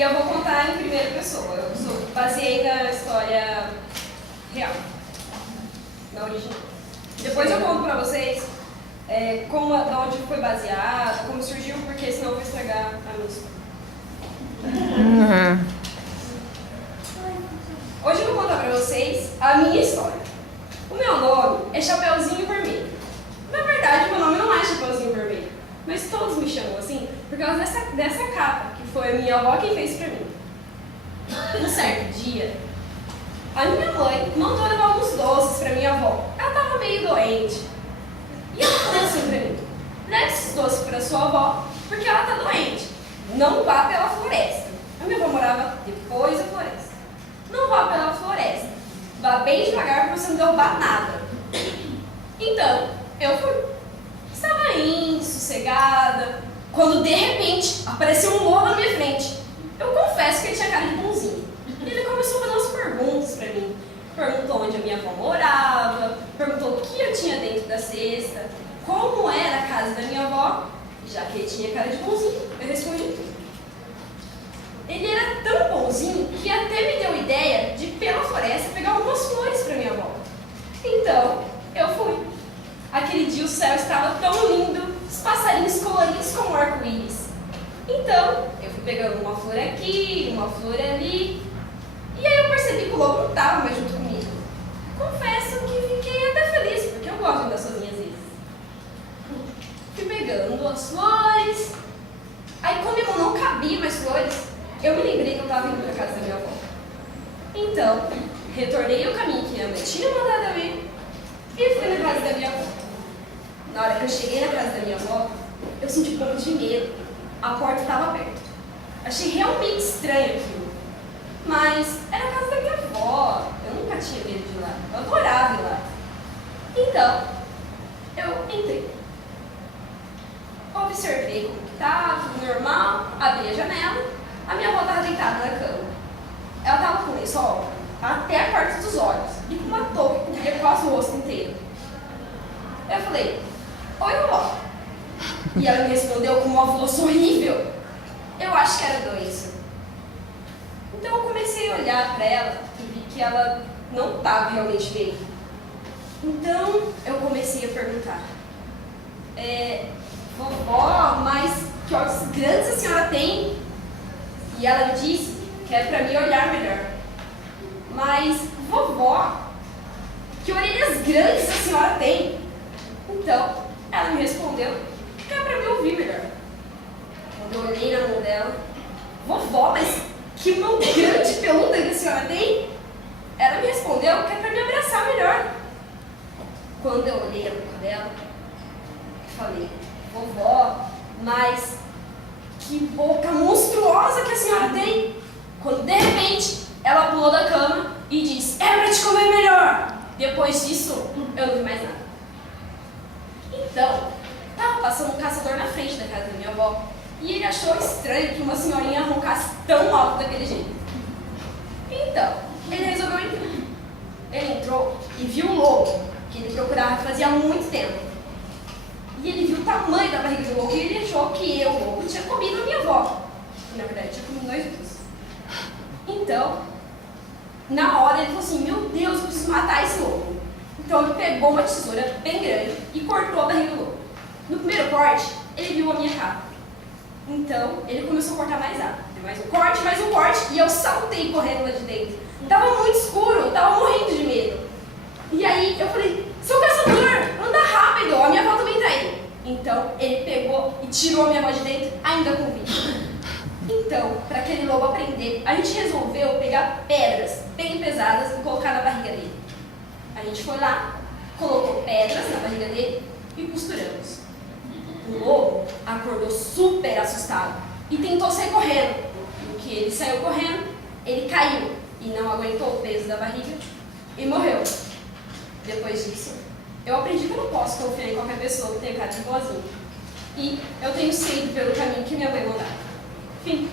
E eu vou contar em primeira pessoa. Baseei na história real, na original. Depois eu conto pra vocês de onde foi baseado, como surgiu, porque senão eu vou estragar a minha história. Hoje eu vou contar pra vocês a minha história. O meu nome é Chapeuzinho Vermelho. Na verdade, meu nome não é Chapeuzinho Vermelho, mas todos me chamam assim por causa dessa capa, que foi a minha avó quem fez pra mim. Um certo dia, a minha mãe mandou levar alguns doces pra minha avó. Ela tava meio doente. E ela falou assim pra mim: leve esses doces pra sua avó, porque ela tá doente. Não vá pela floresta. A minha avó morava depois da floresta. Não vá pela floresta. Vá bem devagar para você não derrubar nada. Então, eu fui. Estava indo, sossegada, quando de repente apareceu um lobo na minha frente. Eu confesso que ele tinha cara de bonzinho. Ele começou a fazer umas perguntas pra mim. Perguntou onde a minha avó morava, perguntou o que eu tinha dentro da cesta, como era a casa da minha avó. Já que ele tinha cara de bonzinho, eu respondi tudo. Ele era tão bonzinho que até me deu ideia de ir pela floresta pegar algumas flores para minha avó. Então, eu fui. Aquele dia o céu estava tão lindo, os passarinhos coloridos como arco-íris. Então, eu fui pegando uma flor aqui, uma flor ali. E aí eu percebi que o lobo não estava mais junto comigo. Confesso que fiquei até feliz, porque eu gosto de andar sozinha às vezes. Fui pegando as flores. Aí, como eu não cabia mais flores, eu me lembrei que eu estava indo para a casa da minha avó. Então, retornei o caminho que minha mãe tinha mandado eu ir e fui na casa da minha avó. Na hora que eu cheguei na casa da minha avó, eu senti um pouco de medo. A porta estava aberta. Achei realmente estranho aquilo. Mas era a casa da minha avó. Eu nunca tinha medo de ir lá. Eu adorava ir lá. Então, eu entrei. Observei como que estava, tudo normal. Abri a janela. A minha avó estava deitada na cama. Ela estava com o lençol até a parte dos olhos e com uma touca que cobria quase o rosto inteiro. Eu falei: oi, vovó. E ela me respondeu com uma voz horrível. Eu acho que era doença. Então eu comecei a olhar para ela e vi que ela não estava realmente bem. Então eu comecei a perguntar: vovó, mas que olhos grandes a senhora tem? E ela me disse que é para me olhar melhor. Mas, vovó, que orelhas grandes a senhora tem? Então, ela me respondeu que é para me ouvir melhor. Quando eu olhei na mão dela: vovó, mas que mão grande e peluda que a senhora tem? Ela me respondeu que é para me abraçar melhor. Quando eu olhei a boca dela, eu falei: vovó, mas que boca monstruosa que a senhora tem! Quando de repente ela pulou da cama e disse: é para te comer melhor! Depois disso, eu não vi mais nada. Então, estava passando um caçador na frente da casa da minha avó e ele achou estranho que uma senhorinha roncasse tão alto daquele jeito. Então, ele resolveu entrar. Ele entrou e viu o lobo, que ele procurava fazia muito tempo. E ele viu o tamanho da barriga do lobo e ele achou que eu, o lobo, tinha comido a minha avó. E, na verdade, tinha comido nós dois. Então, na hora, ele falou assim: meu Deus, eu preciso matar esse lobo. Então, ele pegou uma tesoura bem grande e cortou a barriga do lobo. No primeiro corte, ele viu a minha capa. Então, ele começou a cortar mais rápido. Mais um corte, e eu saltei correndo lá de dentro. Tava muito escuro, eu tava morrendo de medo. E aí, eu falei: seu caçador, anda rápido, a minha avó também tá aí. Então, ele pegou e tirou a minha avó de dentro, ainda com vida. Então, para aquele lobo aprender, a gente resolveu pegar pedras bem pesadas e colocar na barriga dele. A gente foi lá, colocou pedras na barriga dele e costuramos. O lobo acordou super assustado e tentou sair correndo. No que ele saiu correndo, ele caiu e não aguentou o peso da barriga e morreu. Depois disso, eu aprendi que eu não posso confiar em qualquer pessoa que tenha cara de boazinha. E eu tenho seguido pelo caminho que minha mãe mandava. Fim.